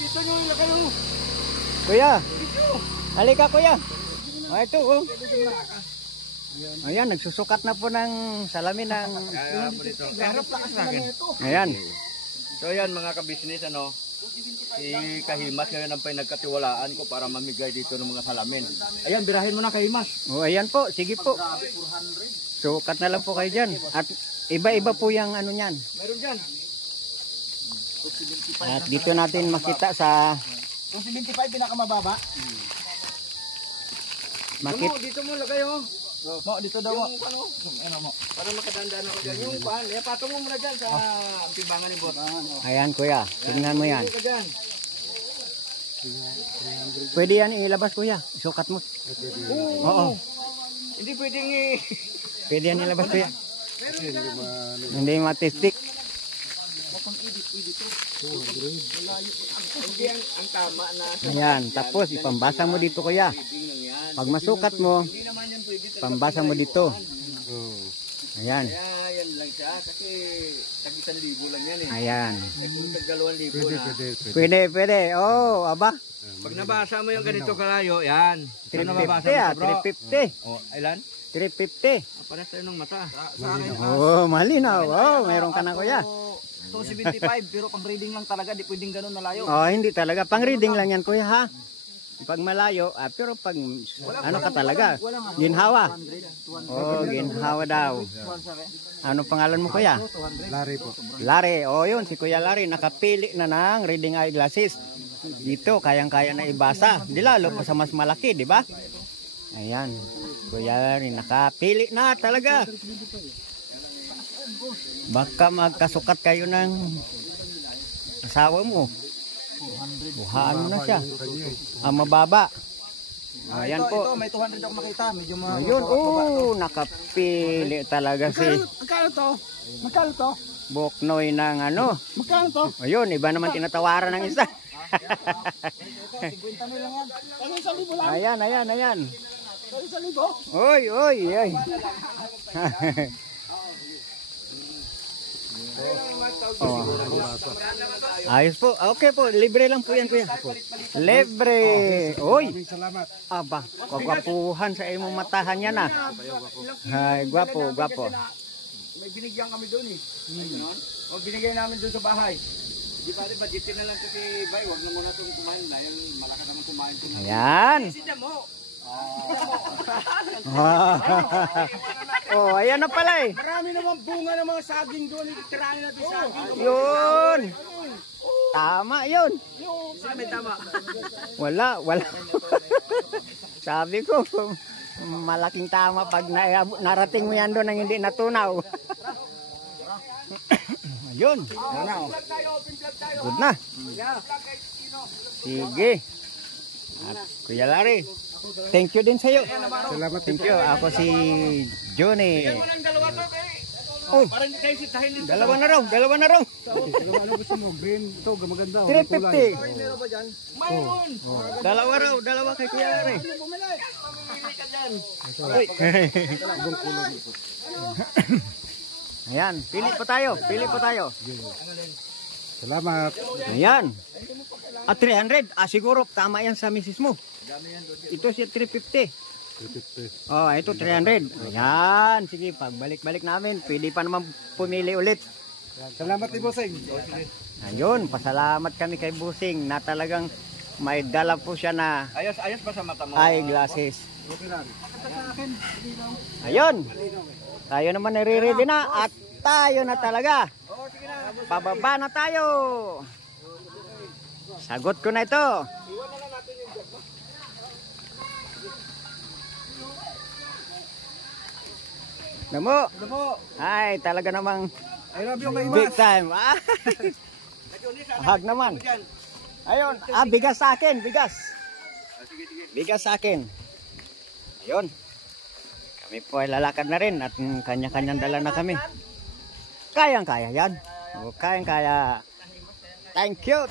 Dito nyo ilagay yung... Kuya. Halika kuya. Ito oh. Ayan, nagsusukat na po ng salamin ng... Ayan. So ayan mga kabisnes, ano, si Kahimas ngayon ang pinagkatiwalaan ko para mamigay dito ng mga salamin. Ayan, birahin mo na Kahimas. Oh, ayan po, sige po. Sukat na lang po kayo dyan. At iba-iba po yung ano niyan. Meron dyan. At dito natin makita sa... 275 pinakamababa. Dito mo lagay oh. Mo, dito daw mo. Ano mo? Para makadandaan ako dyan. Yung pan, patong mo muna dyan sa timbangan ni boss. Ayan kuya, tingnan mo yan. Pwede yan ilabas kuya, sukat mo. Oo. Hindi pwedeng Pwede yan ilabas kuya. Hindi matistik. ang tama na. Ayan, tapos ipambasa mo dito kuya. Pag masukat mo, pambasa mo dito. Ayan. Kaya yan lang siya kasi tag 1,000 lang yan eh. Ayan. Kung tag 2,000 na. Pwede. Oh, aba. Pag nabasa mo yung ganito kalayo, yan. 350 ah, 350. Oh, ilan? 350. Para sa ng mata. Sa akin. Oh, malinaw. Oh, mayroon ka na kuya. 275 pero pang reading lang talaga, di pwedeng ganun na layo. Oh, hindi talaga. Pang reading lang yan kuya ha. Pag malayo, pero pag ano ka talaga, ginhawa. Oh, ginhawa daw. Ano pangalan mo kuya? Lari po. Lari. Oh, yun, si Kuya Lari nakapili na ng reading eyeglasses. Dito, kayang-kaya na ibasa. Di lalo pa sa mas malaki, di ba? Ayan. Kuya Lari nakapili na talaga. Baka magkasukat kayo ng asawa mo. Buhaan mo na siya. Ang mababa. Ayan po. Ito, may 200 ako makita. Medyo Ayun, nakapili talaga si Magkano to? Magkano to? Boknoy ng ano. Magkano to? Ayun, iba naman tinatawaran ng isa. 50 na lang yan. Ano 1,000 lang? Ayan. 1,000? Oy. Oh. Ayos po. Okay po, libre lang po yan kuya. Libre. Oy. Salamat. Aba, kagwapuhan sa imong matahan yan ah. Ay, gwapo. May binigyan kami doon eh. O binigay namin doon sa bahay. Di ba, budgetin na lang ito si Bay. Huwag na muna itong kumain dahil malakas naman kumain ito. Ayan. Oh, ayan na pala eh. Marami naman bunga ng mga saging doon. Tirahin natin saging. Yun. Tama yun. Saan may tama? Wala. Sabi ko, malaking tama pag narating mo yan doon ang hindi natunaw. Ayun. Good na. Sige. At Kuya Lari, thank you din sa'yo. Salamat. Thank you. Ako si Johnny. Oh, dalawa na raw. Ano gusto mo? Green. Ito, maganda. 350. Mayroon. Dalawa kay Kuya Lari. Ayan, pili po tayo. Salamat. Ayan. 300. Siguro tama yan sa misis mo. Ito siya 350. Oh, ito 300. Ayan, sige, pagbalik-balik namin, pwede pa naman pumili ulit. Salamat ni Bossing. Ayun, pasalamat kami kay Busing na talagang may dala po siya na Ayos pa sa mata mo. eyeglasses. Ayun. Tayo naman nare-ready na at tayo na talaga. Pababa na tayo. Sagot ko na ito. Namo. Ay, talaga namang I love you, Kaimas. big time. Hag naman. Ayun, bigas sa akin, bigas. Bigas sa akin. Ayun. Kami po ay lalakad na rin at kanya-kanyang dala na kami. Kayang-kaya yan. O, kayang-kaya. Thank you.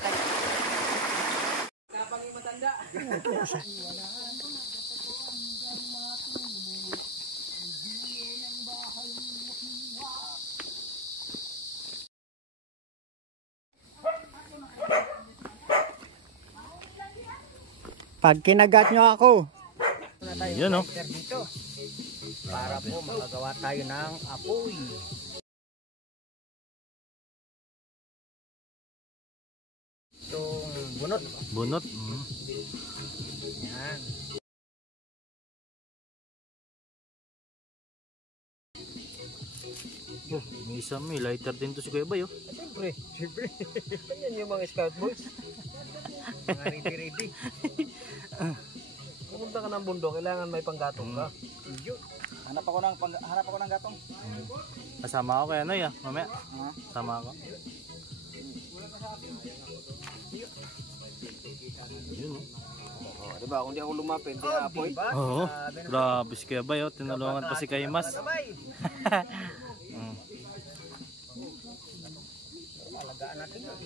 Pag kinagat nyo ako. Na tayo Yun, no? dito. Para po makagawa tayo ng apoy. Itong bunot. Bunot. Yan. Oh, may lighter din to si Kuya Bay, oh. Siyempre. Yan yung mga scout boys. Mga ready. Pumunta ka ng bundok, kailangan may panggatong ka. Hanap ako ng gatong. Kasama ako kaya Noy, ah. Mamaya. Kasama ako. Yun, oh. Diba, kung di ako lumapit, di apoy. Diba? Oo. Grabe si Kuya Bay, oh. Tinulungan pa si Kaimas. Alagaan natin yun.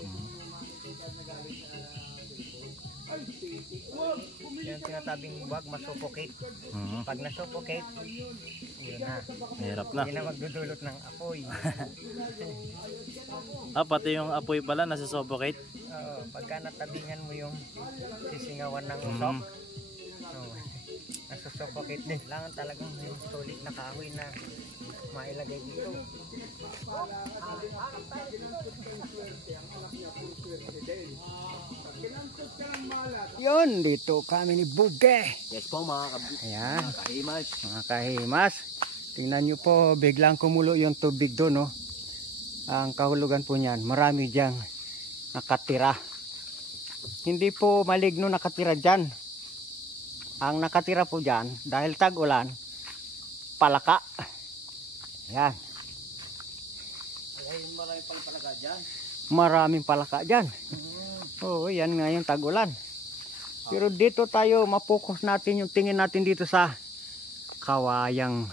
Yan tinatawing wag masuffocate. Pag nasuffocate, yun na. Hirap na. Hindi na magdudulot ng apoy. Pati yung apoy pala nasusuffocate. Oo, pagka natabingan mo yung sisingawan ng usok, nasusuffocate din. Kailangan talagang yung solid na kahoy na mailagay dito. Yun, dito kami ni Buge. Yes po mga Ayan, kahimas. mga kahimas. Tingnan nyo po, biglang kumulo yung tubig doon, no? Ang kahulugan po niyan, marami diyang nakatira. Hindi po maligno nakatira dyan. Ang nakatira po dyan, dahil tag-ulan, palaka. Ayan. Maraming palaka dyan. Maraming palaka dyan. Oo, yan nga yung tag-ulan. Pero dito tayo, mapokus natin yung tingin natin dito sa kawayang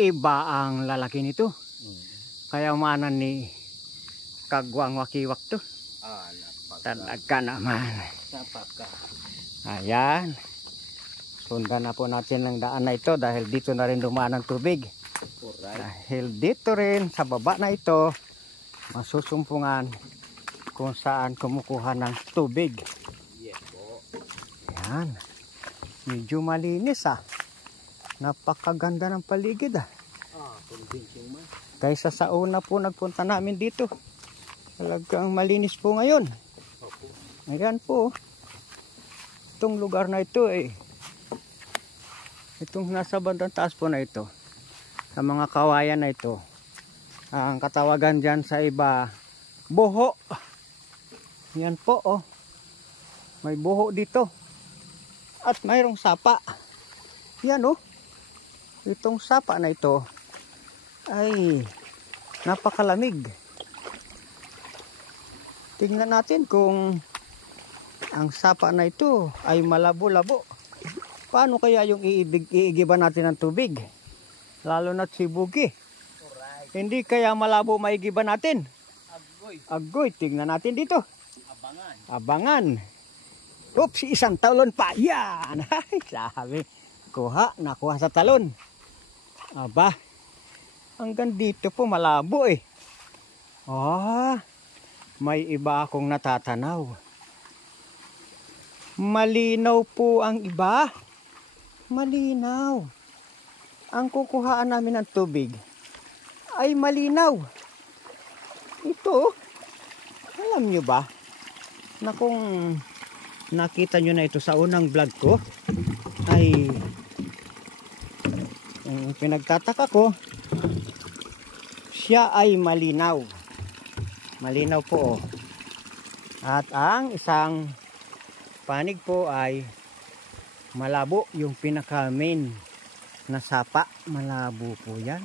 iba ang lalaki nito. Kaya manan ni Kagwang Wakiwak to. Talaga naman. Napaka. Ayan. Sundan na po natin ang daan na ito dahil dito na rin dumaan ang tubig. Alright. Dahil dito rin sa baba na ito, masusumpungan kung saan kumukuha ng tubig. Yes po. Ayan. Medyo malinis ah. Napakaganda ng paligid ah. Convincing man. Kaysa sa una po nagpunta namin dito. Talagang malinis po ngayon. Ayan po. Itong lugar na ito itong nasa bandang taas po na ito. Sa mga kawayan na ito. Ang katawagan dyan sa iba, buho. Yan po oh. May buho dito. At mayroong sapa. Yan oh. Itong sapa na ito ay napakalamig. Tingnan natin kung ang sapa na ito ay malabo-labo. Paano kaya yung iigiban natin ng tubig? Lalo na si Bugi. Hindi kaya malabo maigiban natin? Agoy, tingnan natin dito. Abangan. Oops, isang talon pa. Yan. Sabi, nakuha sa talon. Aba, hanggang dito po malabo eh. May iba akong natatanaw. Malinaw po ang iba. Malinaw. Ang kukuhaan namin ng tubig ay malinaw. Ito, alam nyo ba na kung nakita nyo na ito sa unang vlog ko ay pinagtataka ko, siya ay malinaw. Malinaw po. At ang isang panig po ay malabo. Yung pinaka main na sapa, malabo po yan.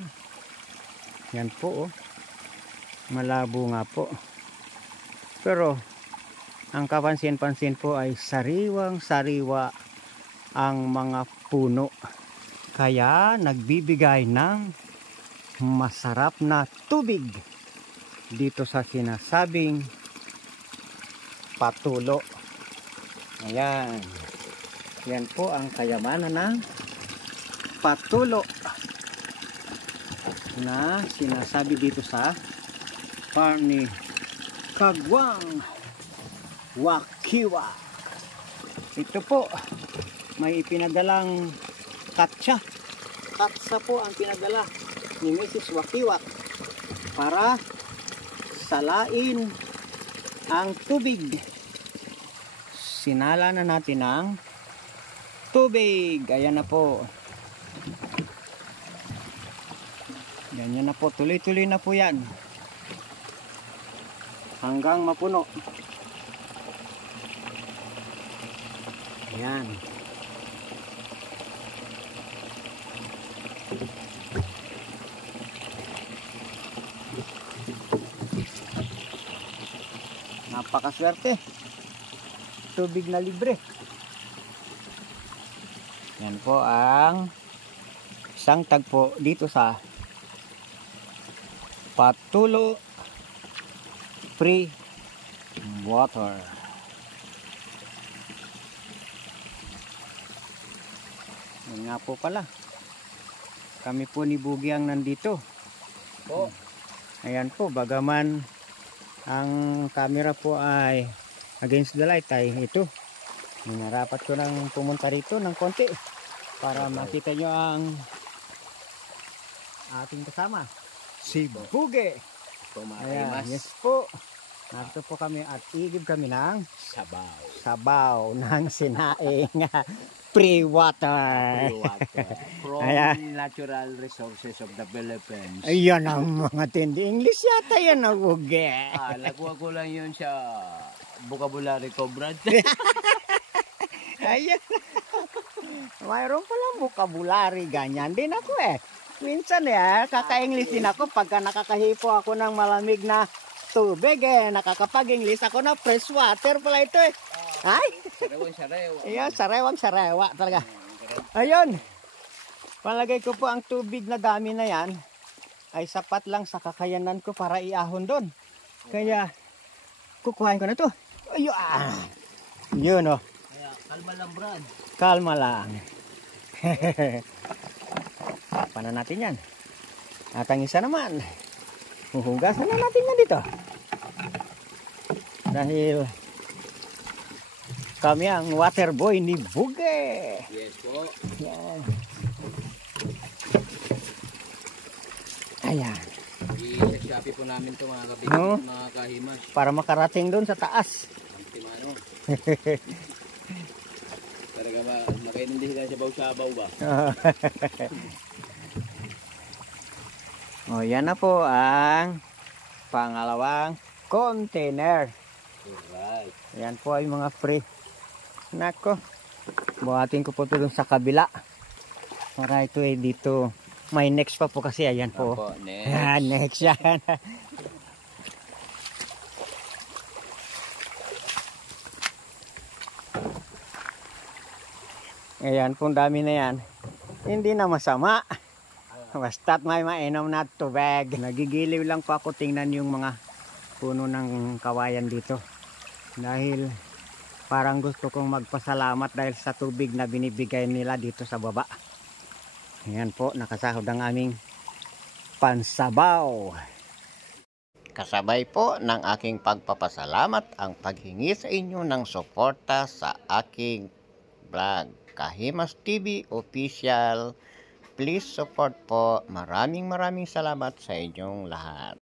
Yan po. Malabo nga po. Pero ang kapansin-pansin po ay sariwang-sariwa ang mga puno. Kaya nagbibigay ng masarap na tubig dito sa sinasabing Patulo. Ayan. Yan po ang kayamanan ng Patulo na sinasabi dito sa farm ni Kagwang Wakiwak. ito po, may ipinadalang katsa. Katsa po ang pinadala ni Mrs. Wakiwak para salain ang tubig. Sinala na natin ang tubig. Ayan na po. Ganyan na po. Tuloy-tuloy na po yan. Hanggang mapuno. Ayan. Napakaswerte. Tubig na libre. Yan po ang isang tagpo dito sa Patulo Free Water. Yan nga po pala. Kami po ni Bugi ang nandito. Po. Ayan po, bagaman ang camera po ay against the light ay ito. Narapat ko nang pumunta rito ng konti para makita nyo ang ating kasama. Si Bugi. Ayan, yes po. Narito po kami at igib kami ng sabaw ng sinaing pre-water. From Ayan. natural resources of the Philippines. Ayan ang mga tindi. English yata yan ang Bugi. Nakuha ko lang yun sa vocabulary ko, Brad. Ayan. Mayroon palang vocabulary. Ganyan din ako eh. Minsan kaka-English din ako pagka nakakahipo ako ng malamig na tubig nakakapag-English ako na fresh water pala ito eh. Ay! Sarewang-sarewa. Ayan, sarewang-sarewa talaga. Ayun. Palagay ko po ang tubig na dami na yan ay sapat lang sa kakayanan ko para iahon doon. Kaya kukuhain ko na to. Ayun. Yun oh. Kaya, kalma lang, Brad. Kalma lang. Paano natin yan? At ang isa naman, huhugasan na natin yan dito. Dahil kami ang water boy ni Bugi. Yes po. Yan. Ayan. I-shopee po namin ito mga kapitid, No? mga kahimas. Para makarating doon sa taas. Timano. Talaga ba, makainindi sila sa baw-sabaw ba? O, yan na po ang pangalawang container. Alright. Yan po ay mga free. Nako. Buhatin ko po ito dun sa kabila. Para ito ay dito. May next pa po kasi. Ayan po. Opo, next. Yan, next yan. Ayan po, dami na yan. Hindi na masama. Basta't may mainom na tubig. Nagigiliw lang po ako tingnan yung mga puno ng kawayan dito. Dahil parang gusto kong magpasalamat dahil sa tubig na binibigay nila dito sa baba. Ayan po, nakasahod ang aming pansabaw. Kasabay po ng aking pagpapasalamat ang paghingi sa inyo ng suporta sa aking vlog. Kahimas TV Official. Please support po. Maraming salamat sa inyong lahat.